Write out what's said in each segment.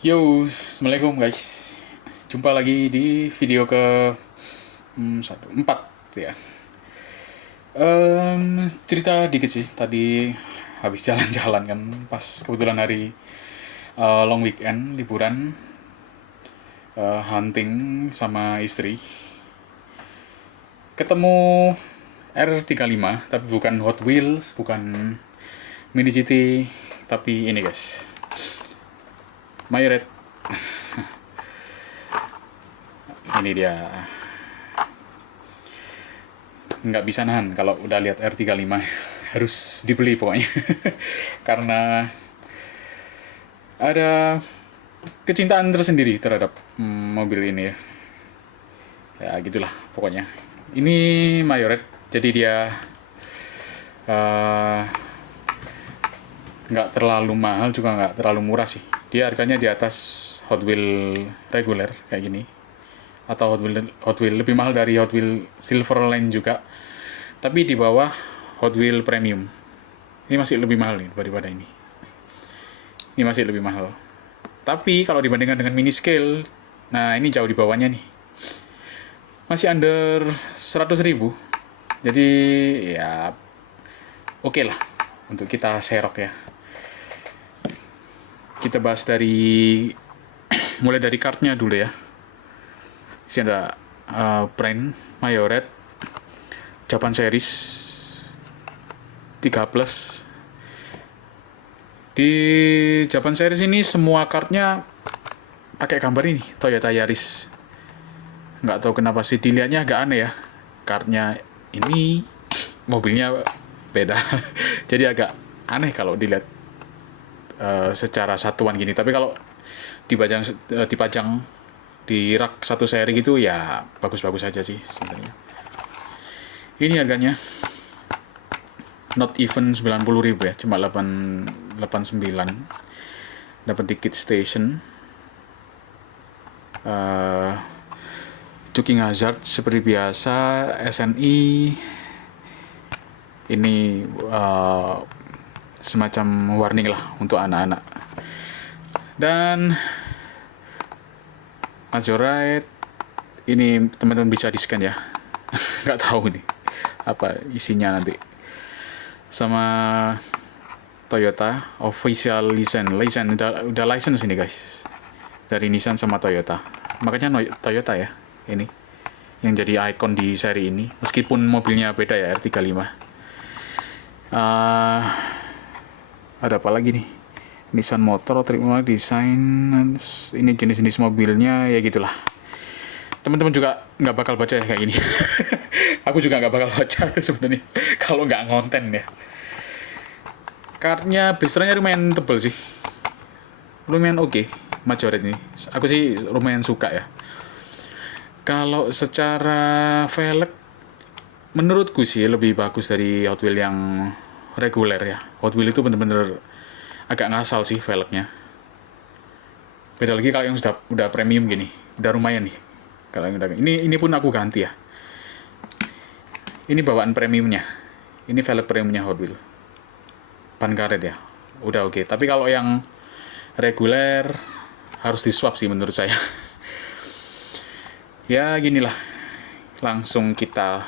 Yo, assalamualaikum guys. Jumpa lagi di video ke 4 ya. Cerita dikit sih. Tadi habis jalan-jalan kan, pas kebetulan hari long weekend, liburan, hunting sama istri. Ketemu R35, tapi bukan Hot Wheels, bukan Mini GT, tapi ini guys, Mayoret. Ini dia, nggak bisa nahan kalau udah lihat R35. Harus dibeli pokoknya. Karena ada kecintaan tersendiri terhadap mobil ini ya. Ya gitulah pokoknya. Ini Mayoret, jadi dia eh, nggak terlalu mahal juga nggak terlalu murah sih. Dia harganya di atas Hot Wheel reguler kayak gini, atau Hot Wheel lebih mahal dari Hot Wheel Silverline juga, tapi di bawah Hot Wheel Premium. Ini masih lebih mahal nih daripada ini. Ini masih lebih mahal. Tapi kalau dibandingkan dengan mini scale, nah ini jauh di bawahnya nih. Masih under 100.000. Jadi ya oke lah untuk kita serok ya. Kita bahas dari mulai dari kartnya dulu ya. Di sini ada brand Mayoret Japan Series 3 Plus. Di Japan Series ini semua kartnya pakai gambar ini, Toyota Yaris. Nggak tahu kenapa sih, dilihatnya agak aneh ya. Kartnya ini, mobilnya beda. Jadi agak aneh kalau dilihat secara satuan gini. Tapi kalau dipajang di rak satu seri gitu ya bagus-bagus aja sih sebenarnya. Ini harganya not even 90.000 ya, cuma 889. Dapat dikit station, Tuking Hazard seperti biasa, SNI. Ini semacam warning lah untuk anak-anak. Dan Majorite ini teman-teman bisa di-scan ya. Nggak tahu nih apa isinya nanti. Sama Toyota official license udah license ini guys, dari Nissan sama Toyota. Makanya Toyota ya ini yang jadi ikon di seri ini, meskipun mobilnya beda ya, R35. Ada apa lagi nih? Nissan Motor, terima desain, ini jenis-jenis mobilnya ya gitulah. Teman-teman juga nggak bakal baca ya kayak gini. Aku juga nggak bakal baca sebenarnya kalau nggak ngonten ya. Kartnya blisternya lumayan tebel sih, lumayan oke. Majoret ini aku sih lumayan suka ya. Kalau secara velg menurutku sih lebih bagus dari Hot Wheel yang reguler ya. Hot Wheel itu bener-bener agak ngasal sih velgnya. Beda lagi kalau yang udah premium gini, udah lumayan nih. Kalau yang udah ini pun aku ganti ya. Ini bawaan premiumnya. Ini velg premiumnya Hot Wheel. Ban karet ya. Udah oke. Tapi kalau yang reguler harus di swap sih menurut saya. Ya ginilah. Langsung kita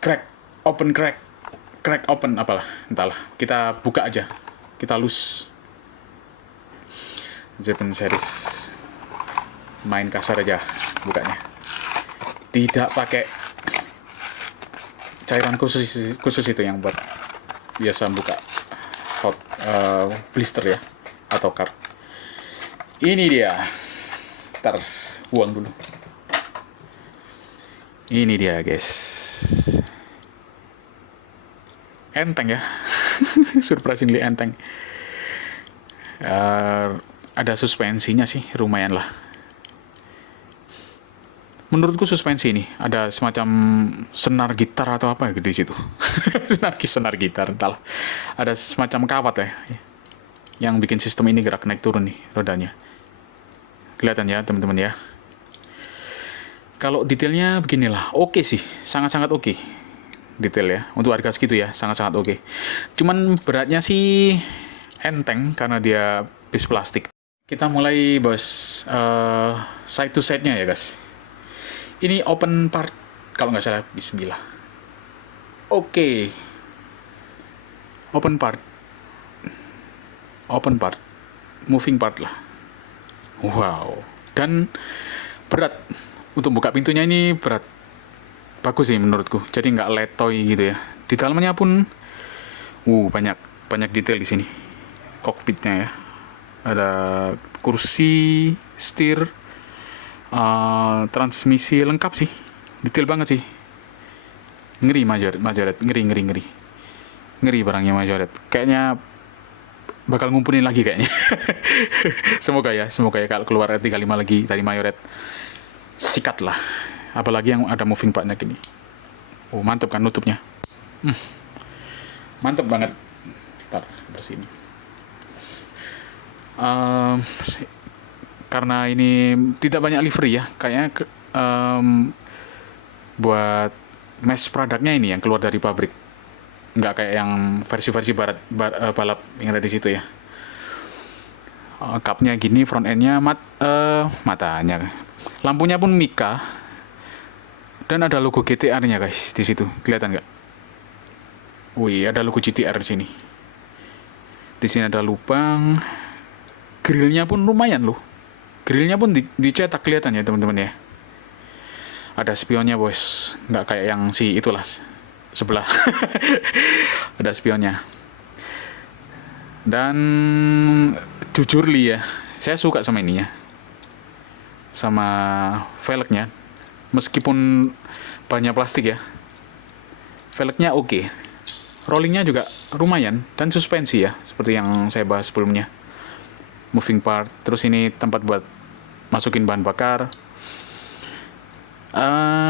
crack open apalah, entahlah. Kita buka aja. Kita loose. Japan Series. Main kasar aja bukanya. Tidak pakai cairan khusus itu yang buat biasa buka blister ya, atau card. Ini dia. Ntar buang dulu. Ini dia guys. Enteng ya. Surprisingly enteng. Ada suspensinya sih, lumayan lah. Menurutku suspensi ini ada semacam senar gitar atau apa gitu di situ. senar gitar, entahlah. Ada semacam kawat ya, yang bikin sistem ini gerak naik turun nih rodanya. Kelihatan ya teman-teman ya. Kalau detailnya beginilah, oke sih, sangat-sangat oke. Detail ya, untuk harga segitu ya, sangat-sangat oke. Cuman beratnya sih enteng karena dia bis plastik. Kita mulai bos, side to side-nya ya guys. Ini open part kalau nggak salah. Bismillah. Oke. Open part, moving part lah. Wow. Dan berat untuk buka pintunya, ini berat. Bagus sih menurutku. Jadi nggak letoy gitu ya. Di dalamnya pun, banyak detail di sini. Kokpitnya ya. Ada kursi, setir, transmisi lengkap sih. Detail banget sih. Ngeri Majoret, ngeri barangnya Majoret. Kayaknya bakal ngumpulin lagi kayaknya. semoga ya kalau keluar R35 lagi dari Majoret, sikat lah. Apalagi yang ada moving partnya gini. Mantep kan nutupnya. Mantep banget. Ntar bersihin. Karena ini tidak banyak livery ya, kayaknya buat mass produknya ini yang keluar dari pabrik, nggak kayak yang versi-versi balap yang ada di situ ya. Cupnya gini, front endnya matanya, lampunya pun Mika, dan ada logo GTR-nya guys di situ, kelihatan nggak? Ada logo GTR di sini. Di sini ada lubang, grillnya pun lumayan loh. Grillnya pun dicetak, kelihatan ya teman-teman ya. Ada spionnya bos, nggak kayak yang itulah sebelah. Ada spionnya. Dan jujur li ya, saya suka sama ininya, sama velgnya. Meskipun banyak plastik ya, velgnya oke. Rollingnya juga lumayan, dan suspensi ya, seperti yang saya bahas sebelumnya. Moving part, terus ini tempat buat masukin bahan bakar.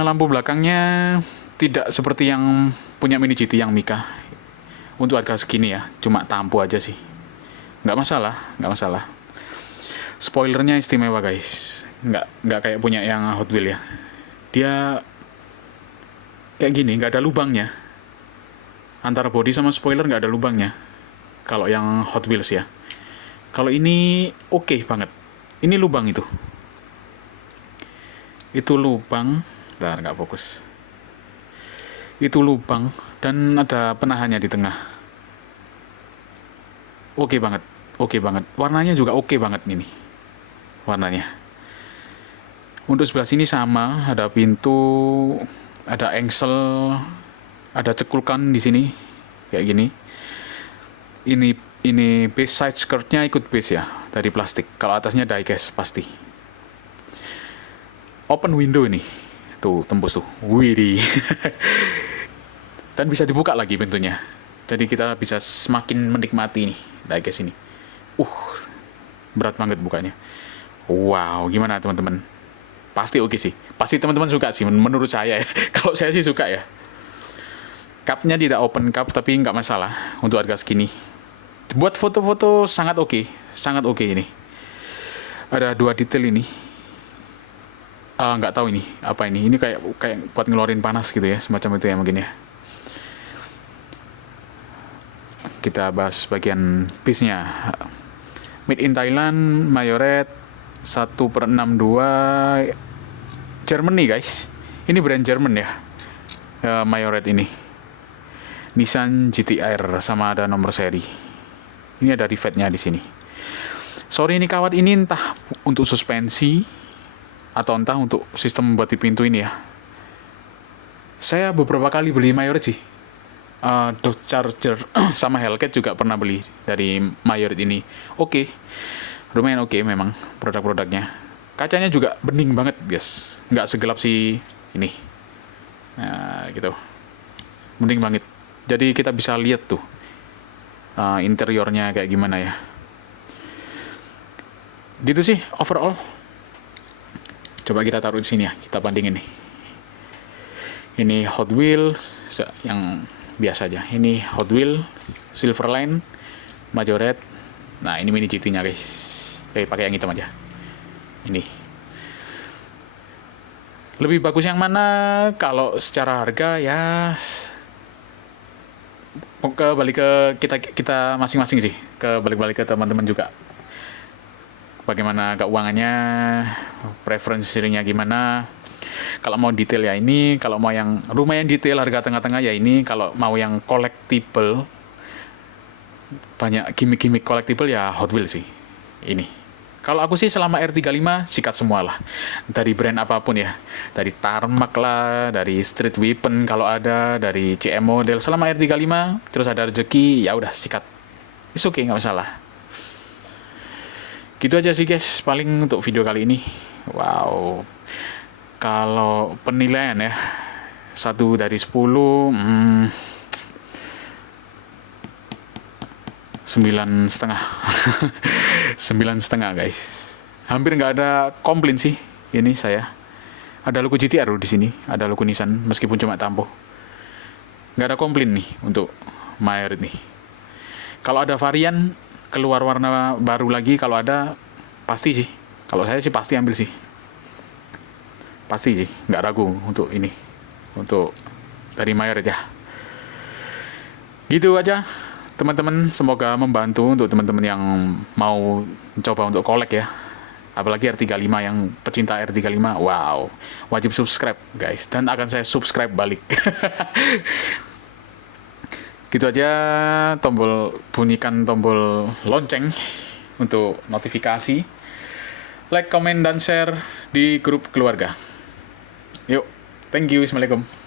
Lampu belakangnya tidak seperti yang punya Mini GT yang Mika. Untuk harga segini ya, cuma tampu aja sih. Nggak masalah. Spoilernya istimewa guys. Nggak kayak punya yang Hot Wheels ya. Dia kayak gini, nggak ada lubangnya. Antara body sama spoiler nggak ada lubangnya. Kalau yang Hot Wheels ya. Kalau ini oke banget. Ini lubang itu. Itu lubang, nggak fokus. Itu lubang dan ada penahannya di tengah. Oke banget. Warnanya juga oke banget ini. Warnanya. Untuk sebelah sini sama, ada pintu, ada engsel, ada cekulkan di sini kayak gini. Ini base side skirtnya ikut base ya, dari plastik. Kalau atasnya diecast pasti. Open window ini, tuh tembus tuh, widih. Dan bisa dibuka lagi pintunya, jadi kita bisa semakin menikmati nih diecast ini. Berat banget bukanya. Wow, gimana teman-teman? Pasti oke sih, pasti teman-teman suka sih menurut saya ya. Kalau saya sih suka ya. Cupnya tidak open cup, tapi nggak masalah untuk harga segini. Buat foto-foto sangat oke ini. Ada 2 detail ini. Nggak tahu ini apa ini. Ini kayak buat ngeluarin panas gitu ya, semacam itu ya mungkin ya. Kita bahas bagian piece-nya. Made in Thailand, Majoret 1/62 Germany guys. Ini brand Jerman ya. Majoret ini. Nissan GT-R sama ada nomor seri. Ini ada rivetnya di sini. Sorry ini kawat ini entah untuk suspensi atau entah untuk sistem buat di pintu ini ya. Saya beberapa kali beli Majoret sih. Dodge Charger sama Hellcat juga pernah beli dari Majoret ini. Lumayan oke memang produk-produknya. Kacanya juga bening banget guys, nggak segelap si ini. Nah gitu, bening banget. Jadi kita bisa lihat tuh interiornya kayak gimana ya. Gitu sih overall. Coba kita taruh di sini ya, kita bandingin nih. Ini Hot Wheels yang biasa aja. Ini Hot Wheels Silverline Majoret. Nah ini Mini GT-nya guys. Pakai yang hitam aja. Ini. Lebih bagus yang mana? Kalau secara harga ya kembali ke kita masing-masing sih. Balik ke teman-teman juga. bagaimana keuangannya, preferensinya gimana. Kalau mau detail ya ini, kalau mau yang rumah yang detail harga tengah-tengah ya ini, kalau mau yang collectible, banyak gimmick-gimmick collectible ya Hot Wheels sih. Ini. Kalau aku sih selama R35 sikat semua lah. Dari brand apapun ya. Dari Tarmac lah, dari Street Weapon kalau ada, dari CM model. Selama R35 terus ada rezeki, ya udah sikat. It's okay, nggak masalah. Gitu aja sih guys, paling untuk video kali ini. Wow. Kalau penilaian ya, 1 dari 10, 9,5. 9,5 guys. Hampir nggak ada komplain sih ini saya. Ada logo GTR di sini, ada logo Nissan meskipun cuma tampo. Nggak ada komplain nih untuk Mayorit nih. Kalau ada varian keluar warna baru lagi, kalau ada pasti sih. Kalau saya sih pasti ambil sih. Pasti sih, nggak ragu untuk ini. Untuk dari Mayorit ya. Gitu aja. Teman-teman, semoga membantu untuk teman-teman yang mau mencoba untuk kolek ya. Apalagi R35 yang pecinta R35, wow, wajib subscribe guys. Dan akan saya subscribe balik. Gitu aja, bunyikan tombol lonceng untuk notifikasi. Like, comment, dan share di grup keluarga. Yuk, thank you, assalamualaikum.